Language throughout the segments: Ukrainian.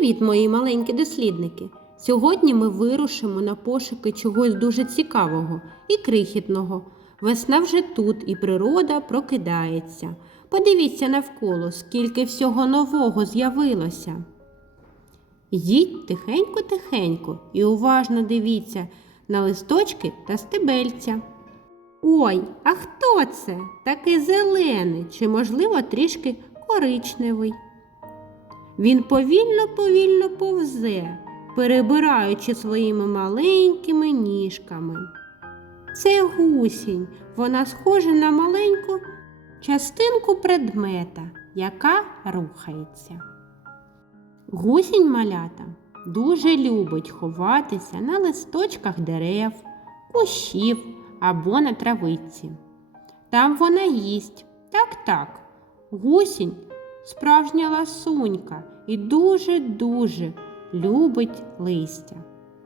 Привіт, мої маленькі дослідники! Сьогодні ми вирушимо на пошуки чогось дуже цікавого і крихітного. Весна вже тут, і природа прокидається. Подивіться навколо, скільки всього нового з'явилося. Йдіть тихенько-тихенько і уважно дивіться на листочки та стебельця. Ой, а хто це? Такий зелений чи, можливо, трішки коричневий. Він повільно-повільно повзе, перебираючи своїми маленькими ніжками. Це гусінь, вона схожа на маленьку частинку предмета, яка рухається. Гусінь малята дуже любить ховатися на листочках дерев, кущів або на травиці. Там вона їсть. Так-так, гусінь справжня ласунька і дуже-дуже любить листя.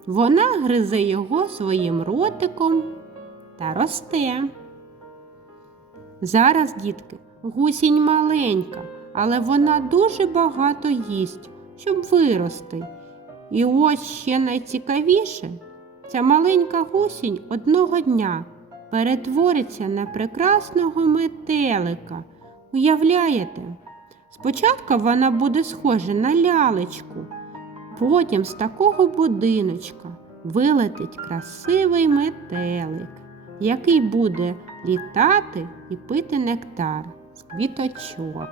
Вона гризе його своїм ротиком та росте. Зараз, дітки, гусінь маленька, але вона дуже багато їсть, щоб вирости. І ось ще найцікавіше, ця маленька гусінь одного дня перетвориться на прекрасного метелика. Уявляєте? Спочатку вона буде схожа на лялечку, потім з такого будиночка вилетить красивий метелик, який буде літати і пити нектар з квіточок.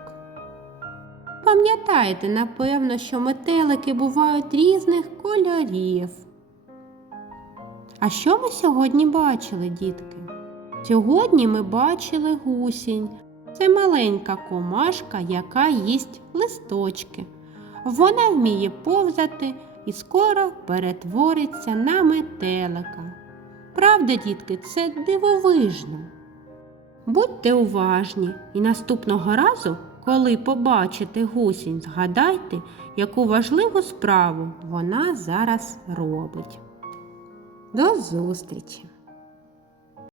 Пам'ятаєте, напевно, що метелики бувають різних кольорів. А що ми сьогодні бачили, дітки? Сьогодні ми бачили гусінь. Це маленька комашка, яка їсть листочки. Вона вміє повзати і скоро перетвориться на метелика. Правда, дітки, це дивовижно. Будьте уважні і наступного разу, коли побачите гусінь, згадайте, яку важливу справу вона зараз робить. До зустрічі!